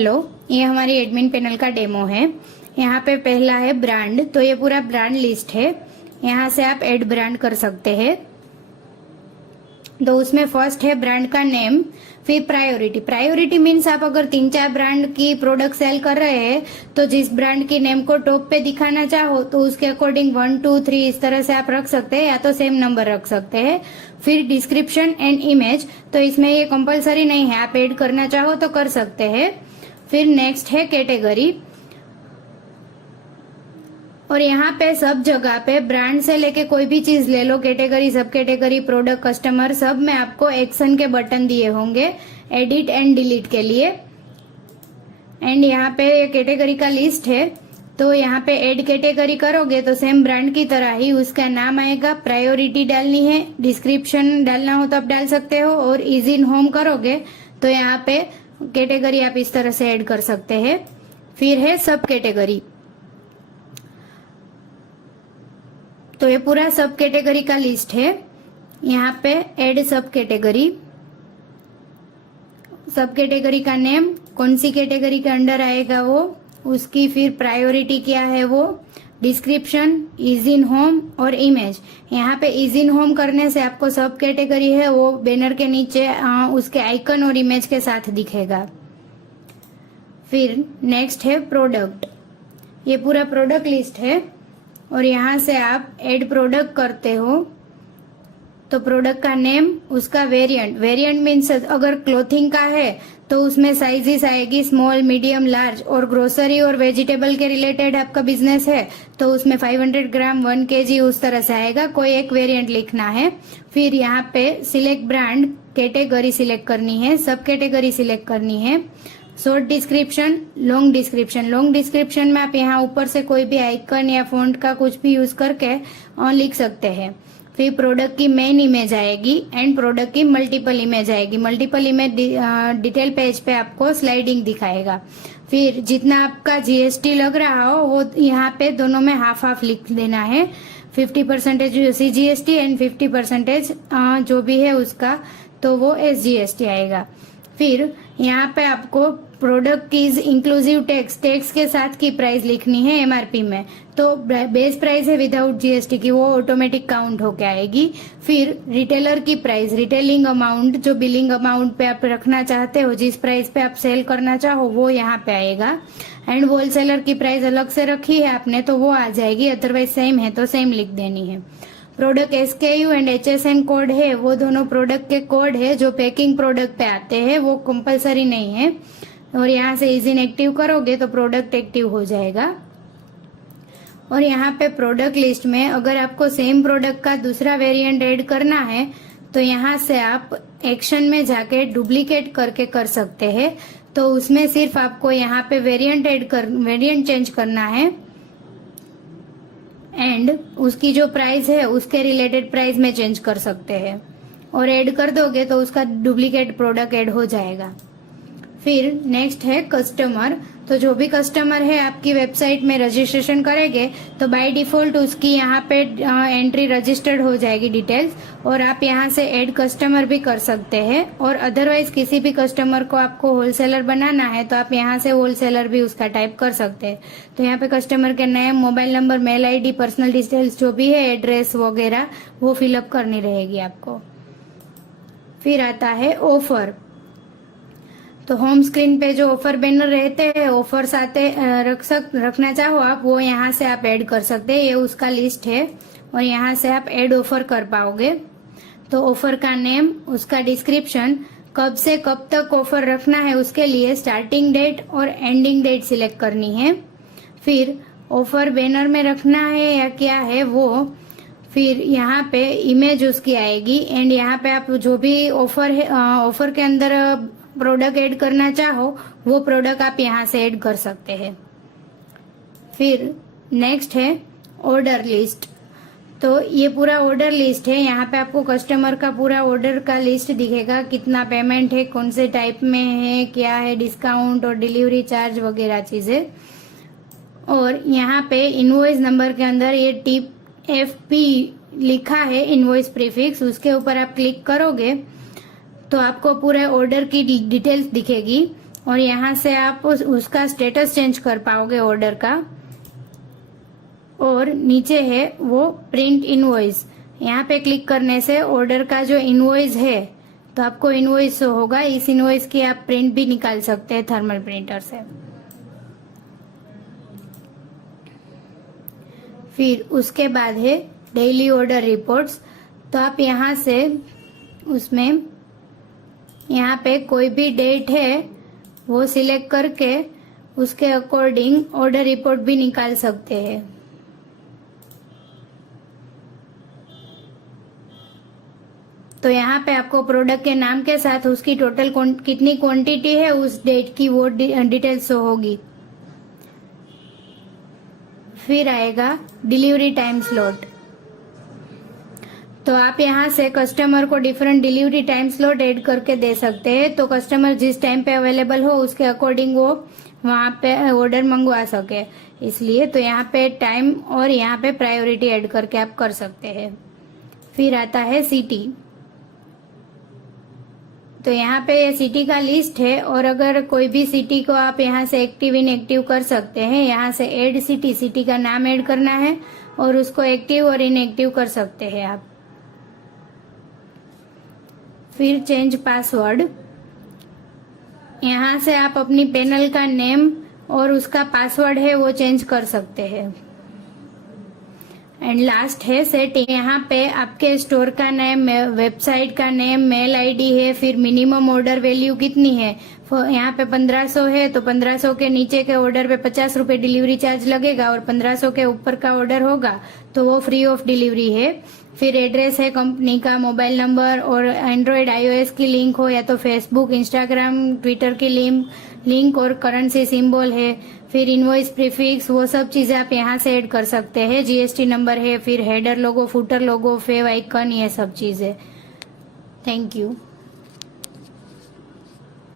Hello, ये हमारी admin panel का डेमो है। यहाँ पे पहला है ब्रांड, तो ये पूरा ब्रांड लिस्ट है। यहाँ से आप ऐड ब्रांड कर सकते हैं। तो उसमें फर्स्ट है ब्रांड का नेम, फिर प्रायोरिटी। प्रायोरिटी मीन्स आप अगर 3-4 ब्रांड की प्रोडक्ट सेल कर रहे हैं तो जिस ब्रांड की नेम को टॉप पे दिखाना चाहो तो उसके अकॉर्डिंग 1, 2, 3 इस तरह से आप रख सकते हैं, या तो सेम नंबर रख सकते हैं। फिर डिस्क्रिप्शन एंड इमेज, तो इसमें ये कंपलसरी नहीं है, आप ऐड करना चाहो तो कर सकते हैं। फिर नेक्स्ट है कैटेगरी, और यहाँ पे सब जगह पे ब्रांड से लेके कोई भी चीज ले लो, कैटेगरी, सब कैटेगरी, प्रोडक्ट, कस्टमर, सब में आपको एक्शन के बटन दिए होंगे एडिट एंड डिलीट के लिए। एंड यहाँ पे कैटेगरी का लिस्ट है, तो यहाँ पे ऐड कैटेगरी करोगे तो सेम ब्रांड की तरह ही उसका नाम आएगा, प्रायोरिटी डालनी है, डिस्क्रिप्शन डालना हो तो आप डाल सकते हो, और इजी इन होम करोगे तो यहाँ पे कैटेगरी आप इस तरह से ऐड कर सकते हैं। फिर है सब कैटेगरी, तो ये पूरा सब कैटेगरी का लिस्ट है। यहाँ पे ऐड सब कैटेगरी, सब कैटेगरी का नेम, कौन सी कैटेगरी के अंडर आएगा वो, उसकी फिर प्रायोरिटी क्या है वो, डिस्क्रिप्शन, इजी इन होम और इमेज। यहाँ पे इजी इन होम करने से आपको सब कैटेगरी है वो बैनर के नीचे उसके आइकन और इमेज के साथ दिखेगा। फिर नेक्स्ट है प्रोडक्ट, ये पूरा प्रोडक्ट लिस्ट है, और यहाँ से आप ऐड प्रोडक्ट करते हो तो प्रोडक्ट का नेम, उसका वेरिएंट, वेरिएंट मीन्स अगर क्लोथिंग का है तो उसमें साइजेस आएगी स्मॉल, मीडियम, लार्ज, और ग्रोसरी और वेजिटेबल के रिलेटेड आपका बिजनेस है तो उसमें 500 ग्राम, 1 kg उस तरह से आएगा, कोई एक वेरिएंट लिखना है। फिर यहाँ पे सिलेक्ट ब्रांड, कैटेगरी सिलेक्ट करनी है, सब कैटेगरी सिलेक्ट करनी है। Short description, long description, long description में आप यहाँ ऊपर से कोई भी आइकन या फॉन्ट का कुछ भी यूज करके लिख सकते हैं। फिर प्रोडक्ट की मेन इमेज आएगी एंड प्रोडक्ट की मल्टीपल इमेज आएगी। मल्टीपल इमेज डिटेल पेज पे आपको स्लाइडिंग दिखाएगा। फिर जितना आपका जीएसटी लग रहा हो वो यहाँ पे दोनों में हाफ हाफ लिख देना है। 50% CGST एंड 50% जो भी है उसका तो वो SGST आएगा। फिर यहाँ पे आपको प्रोडक्ट की इंक्लूसिव टैक्स के साथ की प्राइस लिखनी है MRP में, तो बेस प्राइस है विदाउट GST की, वो ऑटोमेटिक काउंट होके आएगी। फिर रिटेलर की प्राइस, रिटेलिंग अमाउंट, जो बिलिंग अमाउंट पे आप रखना चाहते हो, जिस प्राइस पे आप सेल करना चाहो वो यहाँ पे आएगा। एंड होलसेलर की प्राइस अलग से रखी है आपने तो वो आ जाएगी, अदरवाइज सेम है तो सेम लिख देनी है। Product SKU and HSN code है, वो दोनों प्रोडक्ट के कोड है जो पैकिंग प्रोडक्ट पे आते हैं, वो कंपलसरी नहीं है। और यहाँ से इजी एक्टिव करोगे तो प्रोडक्ट एक्टिव हो जाएगा। और यहाँ पे प्रोडक्ट लिस्ट में अगर आपको सेम प्रोडक्ट का दूसरा वेरिएंट ऐड करना है तो यहाँ से आप एक्शन में जाके डुप्लीकेट करके कर सकते हैं। तो उसमें सिर्फ आपको यहाँ पे वेरिएंट चेंज करना है एंड उसकी जो प्राइस है उसके रिलेटेड प्राइस में चेंज कर सकते हैं, और ऐड कर दोगे तो उसका डुप्लीकेट प्रोडक्ट ऐड हो जाएगा। फिर नेक्स्ट है कस्टमर, तो जो भी कस्टमर है आपकी वेबसाइट में रजिस्ट्रेशन करेंगे तो बाय डिफॉल्ट उसकी यहाँ पे एंट्री रजिस्टर्ड हो जाएगी डिटेल्स, और आप यहाँ से ऐड कस्टमर भी कर सकते हैं। और अदरवाइज किसी भी कस्टमर को आपको होलसेलर बनाना है तो आप यहाँ से होलसेलर भी उसका टाइप कर सकते हैं। तो यहाँ पे कस्टमर के name, mobile number, mail ID, personal details जो भी है, एड्रेस वगैरह वो फिलअप करनी रहेगी आपको। फिर आता है ऑफर, तो होम स्क्रीन पे जो ऑफर बैनर रहते हैं, ऑफर्स आते रखना चाहो आप, वो यहाँ से आप ऐड कर सकते हैं। ये उसका लिस्ट है और यहाँ से आप ऐड ऑफर कर पाओगे। तो ऑफर का नेम, उसका डिस्क्रिप्शन, कब से कब तक ऑफर रखना है उसके लिए स्टार्टिंग डेट और एंडिंग डेट सिलेक्ट करनी है। फिर ऑफर बैनर में रखना है या क्या है वो, फिर यहाँ पे इमेज उसकी आएगी एंड यहाँ पे आप जो भी ऑफर है, ऑफर के अंदर प्रोडक्ट ऐड करना चाहो वो प्रोडक्ट आप यहाँ से ऐड कर सकते हैं। फिर नेक्स्ट है ऑर्डर लिस्ट, तो ये पूरा ऑर्डर लिस्ट है। यहाँ पे आपको कस्टमर का पूरा ऑर्डर का लिस्ट दिखेगा, कितना पेमेंट है, कौन से टाइप में है, क्या है डिस्काउंट और डिलीवरी चार्ज वगैरह चीजें। और यहाँ पे इनवॉइस नंबर के अंदर ये TFP लिखा है, इनवॉइस प्रीफिक्स, उसके ऊपर आप क्लिक करोगे तो आपको पूरे ऑर्डर की डिटेल्स दिखेगी और यहाँ से आप उसका स्टेटस चेंज कर पाओगे ऑर्डर का। और नीचे है वो प्रिंट इनवॉइस, यहाँ पे क्लिक करने से ऑर्डर का जो इनवॉइस है तो आपको इनवॉइस होगा। इस इनवॉइस की आप प्रिंट भी निकाल सकते हैं थर्मल प्रिंटर से। फिर उसके बाद है डेली ऑर्डर रिपोर्ट्स। तो आप यहाँ से उसमें यहाँ पे कोई भी डेट है वो सिलेक्ट करके उसके अकॉर्डिंग ऑर्डर रिपोर्ट भी निकाल सकते हैं। तो यहाँ पे आपको प्रोडक्ट के नाम के साथ उसकी टोटल कितनी क्वांटिटी है उस डेट की वो डिटेल्स शो होगी। फिर आएगा डिलीवरी टाइम स्लॉट। तो आप यहाँ से कस्टमर को different delivery time slot add करके दे सकते हैं, तो कस्टमर जिस टाइम पे अवेलेबल हो उसके अकॉर्डिंग वो वहाँ पे ऑर्डर मंगवा सके। इसलिए तो यहाँ पे टाइम और यहाँ पे प्रायोरिटी ऐड करके आप कर सकते हैं। फिर आता है सिटी। तो यहाँ पे ये सिटी का लिस्ट है और अगर कोई भी सिटी को आप यहाँ से एक्टिव इनएक्टिव कर सकते हैं। यहाँ से ऐड सिटी, सिटी का नाम ऐड करना है और उसको एक्टिव और इनएक्टिव कर सकते हैं आप। फिर चेंज पासवर्ड, यहाँ से आप अपनी पैनल का नेम और उसका पासवर्ड है वो चेंज कर सकते हैं। एंड लास्ट है सेटिंग। यहाँ पे आपके स्टोर का नेम, वेबसाइट का नेम, मेल आईडी है, फिर मिनिमम ऑर्डर वैल्यू कितनी है। यहाँ पे 1500 है तो 1500 के नीचे के ऑर्डर पे 50 रुपए डिलीवरी चार्ज लगेगा और 1500 के ऊपर का ऑर्डर होगा तो वो फ्री ऑफ डिलीवरी है। फिर एड्रेस है कंपनी का, मोबाइल नंबर और एंड्रॉयड आईओएस की लिंक हो या तो फेसबुक, इंस्टाग्राम, ट्विटर की लिंक और करेंसी सिंबल है। फिर इनवॉइस प्रीफिक्स, वो सब चीजें आप यहाँ से ऐड कर सकते हैं। जीएसटी नंबर है, फिर हेडर लोगो, फुटर लोगो, फेव आइकन, ये सब चीजें। Thank you.